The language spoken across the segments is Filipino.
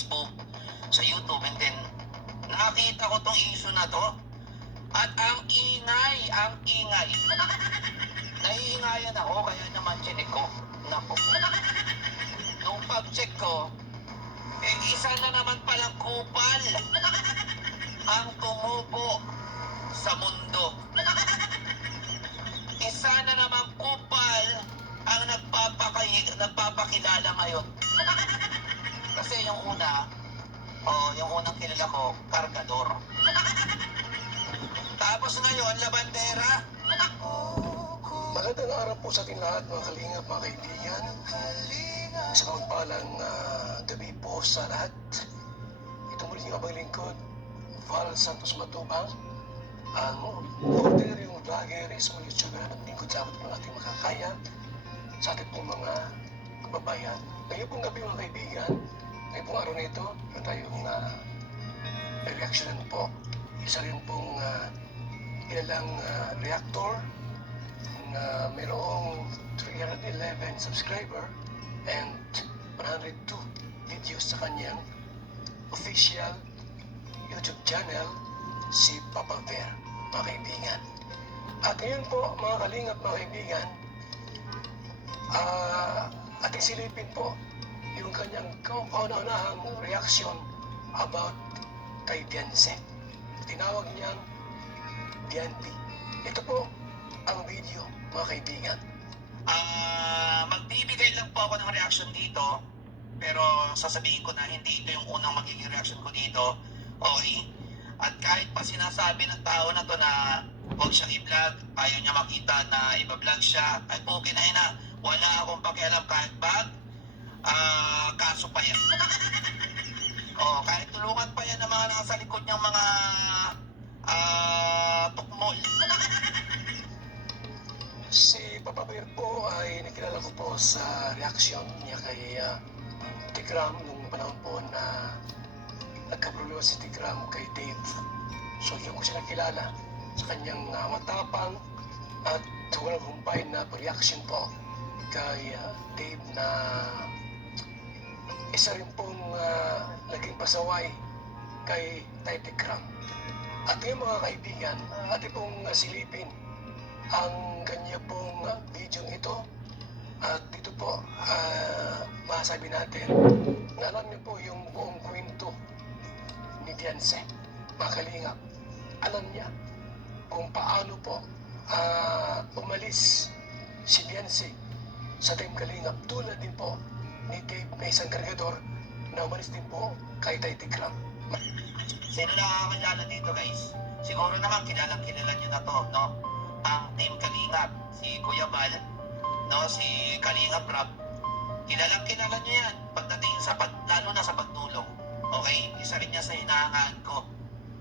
Facebook, sa YouTube, and then nakita ko tong issue na to. At ang ingay. Naiingayan ako, kaya naman chinik ko. Nako. Nung pag-check ko, isa na naman palang kupal ang tumubo sa mundo. Isa na naman kupal ang nagpapakilala ngayon. Kasi yung unang kilala ko, kargador. Tapos ngayon, labandera. Magandang araw po sa ating lahat, mga kalingap, mga kaibigan. Sa pagpalang gabi po sa lahat. Ito muli yung abang lingkod, Val Santos Matubang. Ang ordinaryong vlogger, isang YouTuber at lingkod sa apat po nating makakaya sa ating pong mga kababayan. Ngayon pong gabi, mga kaibigan, ngayon pong araw na ito, meron tayong reaction po. Isa rin pong ilalang reactor na mayroong 311 subscriber and 102 videos sa kanyang official YouTube channel, si Papa Bear, mga kaibigan. At ngayon po, mga kalingap, mga kaibigan, ating silipin po yung kanyang kauna-unahang reaction about kay Beyonce. Tinawag niyang Bianti. Ito po ang video, mga kaibigan. Magbibigay lang po ako ng reaction dito, pero sasabihin ko na hindi ito yung unang magiging reaction ko dito. Okay? At kahit pa sinasabi ng tao na to na huwag siyang i-vlog, ayaw niya makita na i-vlog siya, ay okay na yun na. Wala akong pakialam kahit bag, kaso pa yan. Kahit tulungan pa yan ng mga nasa likod niyang mga tukmol. Si Papa Bear po ay nakilala ko po sa reaction niya kay Tigram nung panahon po na nagkaproblema si Tigram kay Dave. So yung ko siya nakilala sa kanyang matapang at walang humpay na reaction po kay Dave na isa rin pong naging pasaway kay Tigram. At ngayon, mga kaibigan, ating pong silipin ang kanya pong video ito. At dito po, masasabi natin na alam niyo po yung buong kwento ni Beyonce, mga kalingap. Alam niya kung paano po umalis si Beyonce sa Team Kalingap, tulad din po ni Dave na isang kargador na umalis din po kay Tigram. Sino nakakakilala dito, guys? Siguro naman kilala nyo na to, no? Ang Team Kalingap, si Kuya Bal, no? Si Kalingap Rap. Kilala nyo yan pagdating sa lalo na sa pagtulong. Okay? Isa rin niya sa hinahangaan ko.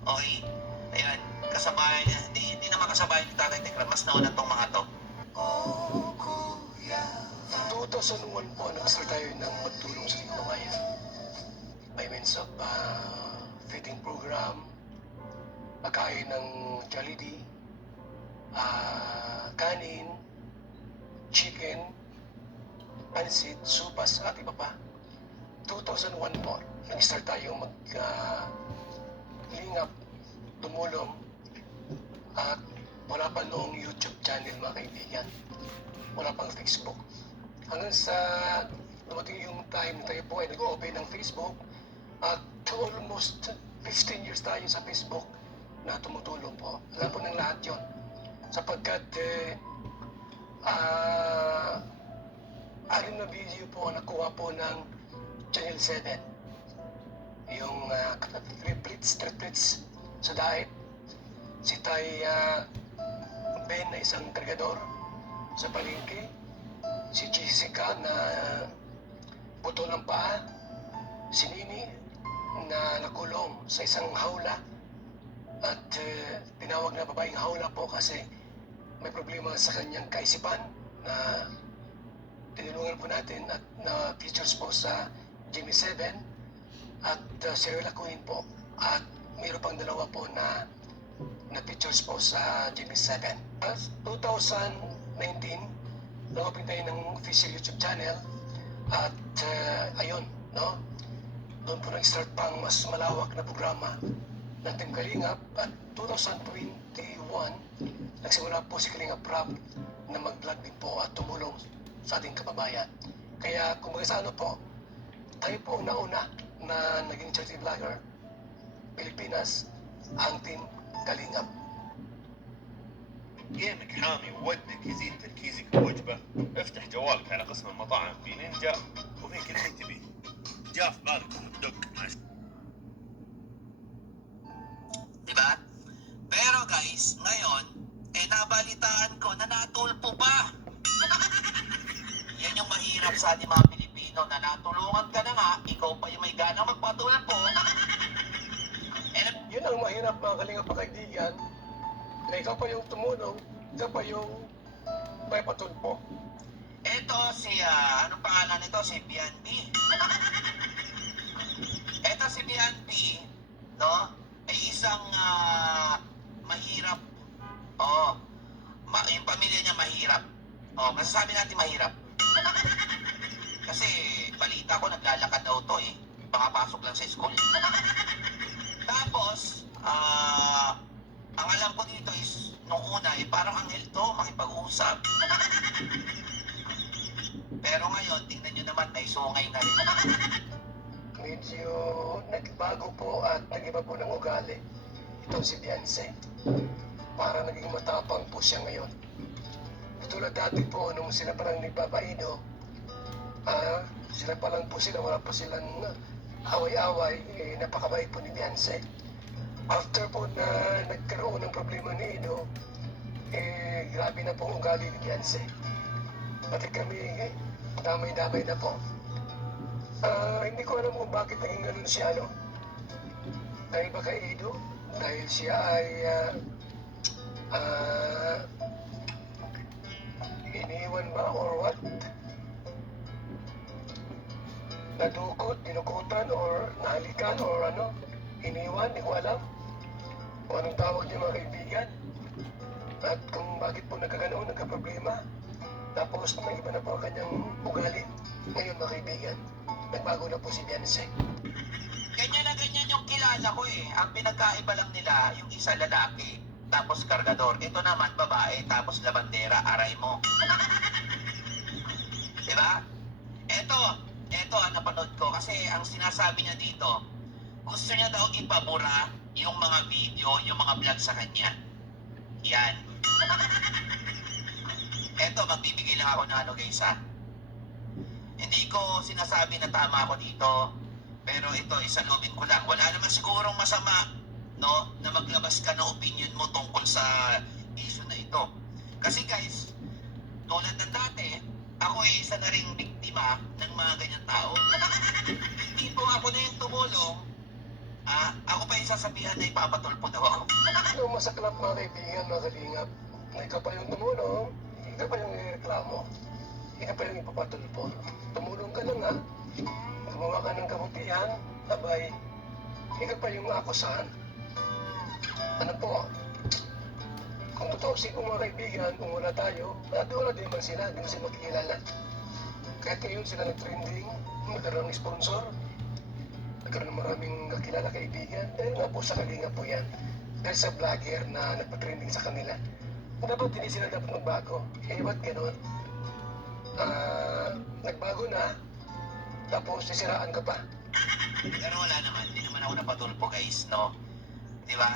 Okay? Ayan, kasabay niya, hindi naman kasabay ni Tatay Tikram, mas nauna tong mga to. 2001 po, nag-start tayo ng pagtulong sa ating kabayan. By means of feeding program, pagkain ng Jollibee, kanin, chicken, pansit, supas, at iba pa. 2001 po, nag-start tayo mag-lingap, tumulong, at wala pa noong YouTube channel, mga kaibigan. Wala pang Facebook. Hanggang sa dumating yung time tayo po ay nag-open ng Facebook at almost 15 years tayo sa Facebook na tumutulong po. Alam po ng lahat yun. Sapagkat aring na video po nakuha po ng Channel 7. Yung triplets sa diet. Si Tay Ben na isang kargador sa palengke. Si Jessica na buto ng paa. Si Nini na nakulong sa isang hawla. At tinawag na babaeng hawla po kasi may problema sa kanyang kaisipan na tinulungan po natin at na features po sa Jimmy 7 at si Rela Queen po. At mayroon pang dalawa po na features po sa Jimmy 7. 2019, nag-open tayo ng official YouTube channel at ayun, no? Doon po nag-start pa ang mas malawak na programa ng Team Kalingap at 2021, nagsimula po si Kalingap Rob na mag-vlog din po at tumulong sa ating kababayan. Kaya kung sa ano po, tayo po ang nauna na naging charity vlogger Pilipinas, ang Team Kalingap. جيمك حامي وودك يزيد تركيزك بوجبة. افتح جوالك على قسم المطاعم في نينجا وفي كل شيء تبيه. جاء في بالك دق مع Diba? Pero guys, ngayon, nabalitaan ko na natulpo pa. Yan yung mahirap sa ating mga Pilipino na natulungan ka na nga, ikaw pa yung may ganang magpatulpo. Yun ang mahirap mga Kalingap na kaibigan, na ikaw pa yung tumulong, ikaw pa yung may patulpo. Ito si, anong pangalan nito? Si Bianpi. Ito si Bianpi, no? Ay isang mahirap. Yung pamilya niya mahirap. Masasabi natin mahirap. Kasi balita ko naglalakad daw to eh. Pakapasok lang sa school. Tapos, ang alam ko dito is, nung una parang anghel to, makipag-usap. Pero ngayon, tingnan nyo naman, may sungay na rin. Medyo nagbago po at nag-iba po ng ugali itong si Beyonce. Para naging matapang po siya ngayon. Tulad dati po, nung sila parang nagpapaido, sila pa lang po sila, wala po silang away-away, napakabait po ni Beyonce. After po na nagkaroon ng problema ni Ido, grabe na po ang ugali ni Beyonce. Pati kami, damay-damay na po. Hindi ko alam kung bakit naging ganun siya, no? Dahil ba kay Ido? Dahil siya ay iniwan ba or what? Nadukot, dinukutan, or nahalikan, or ano? Iniwan, hindi ko alam kung anong tawag niya mga kaibigan. At kung bakit po nagkaganoon, nagka-problema. Tapos may iba na po ang kanyang ugali. Ngayon mga kaibigan, nagbago na po si Beyonce. Ganyan na ganyan yung kilala ko eh. Ang pinagkaiba lang nila, yung isa lalaki, tapos kargador. Ito naman babae, tapos labandera, aray mo. Diba? Ito ang napanood ko kasi ang sinasabi niya dito, gusto niya daw ipabura yung mga video, yung mga vlog sa kanya. Yan. Eto, magbibigay lang ako ng ano guys ha. Hindi ko sinasabi na tama ako dito, pero ito, isalubin ko lang. Wala naman sigurong masama, no, na maglabas ka ng opinion mo tungkol sa issue na ito. Kasi guys, tulad ng dati, ako ay isa na ring biktima ng mga ganyan tao. Hindi po ako na yung tumulong, ako pa yung sasabihan na ipapatulpo daw ako. Ano masaklap mga kaibigan, mga kalingap, na ikaw pa yung tumulong, ikaw pa yung reklamo, ikaw pa yung ipapatulpo. Tumulong ka na nga, gumawa ka ng kabutihan, abay, ikaw pa yung akusahan. Ano po, kung totoo po mga kaibigan, kung wala tayo, wala din man sila, hindi mo sila makikilala. Kahit ngayon sila nag-trending, nagkaroon ng sponsor, nagkaroon ng maraming kakilala kaibigan, dahil nga po sa kalinga po yan. Dahil sa vlogger na nagpa-trending sa kanila. Dapat hindi sila dapat magbago. Ba't ganun? Nagbago na, tapos sisiraan ka pa. Pero wala naman, hindi naman ako napatulpo guys, no? Di ba?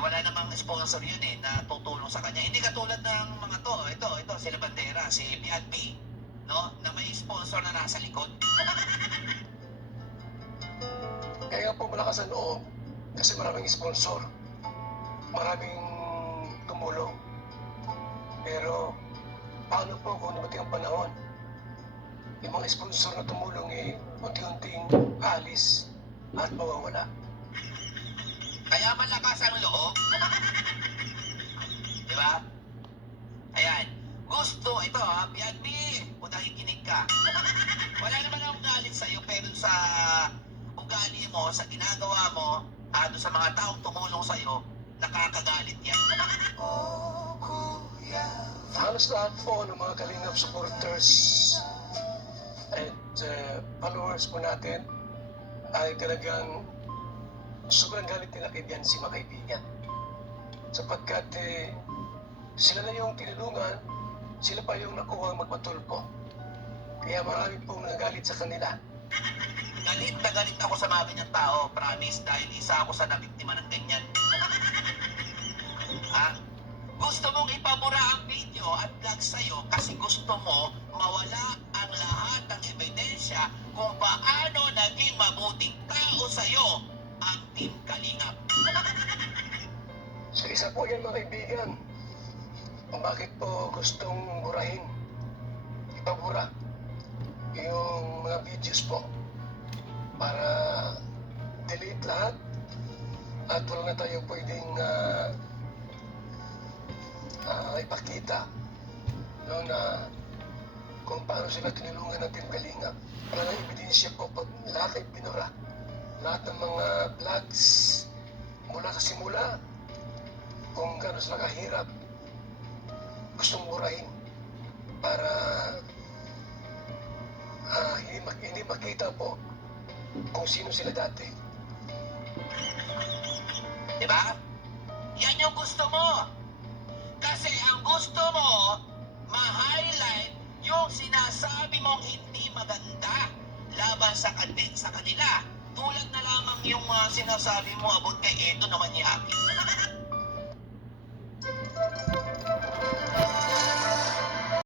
Wala namang sponsor yun na tutulong sa kanya. Hindi katulad ng mga to, ito, sila Bandera, si Bianpi, no? Na may sponsor na nasa likod. Kaya po malakas ang loob, kasi maraming sponsor, maraming tumulong. Pero, paano po kung dumating ang panahon? Yung mga sponsor na tumulong unti-unting alis at mawawala. Kaya malakas ang loob. Di ba? Ayan. Gusto, ito Bianpi, kung nakikinig ka. Wala naman akong galit sa'yo, pero sa ugali mo, sa ginagawa mo, doon sa mga taong tumulong sa'yo, nakakagalit yan. Halos lahat po ng mga Kalingap supporters at followers po natin ay talagang sobrang galit nila kay Biancy, mga kaibigan. Sapagkat sila na yung tinulungan, sila pa yung nakuha magpatulpo. Kaya marami pong nagalit sa kanila. Galit na galit ako sa mga ganyang tao, promise, dahil isa ako sa nabiktima ng ganyan. Ha? Gusto mong ipabura ang video at vlog sa'yo kasi gusto mo mawala ang lahat ng ebidensya kung paano naging mabuting tao sa'yo ang Team Kalingap. So isa po yan, mga kaibigan, kung bakit po gustong burahin, ipabura yung mga videos po para delete lahat at wala na tayo pwedeng ipakita no, na kung paano sila tinulungan ng Team Kalingap. Wala na ebidensya po pag lahat ay binura. Lahat ng mga vlogs mula sa simula kung gano'n sila kahirap gustong burahin para hindi makita po kung sino sila dati. Diba? Yan yung gusto mo. Kasi ang gusto mo, ma-highlight yung sinasabi mong hindi maganda laban sa kanila. Tulad na lamang yung sinasabi mo about kay Edo naman Yaki.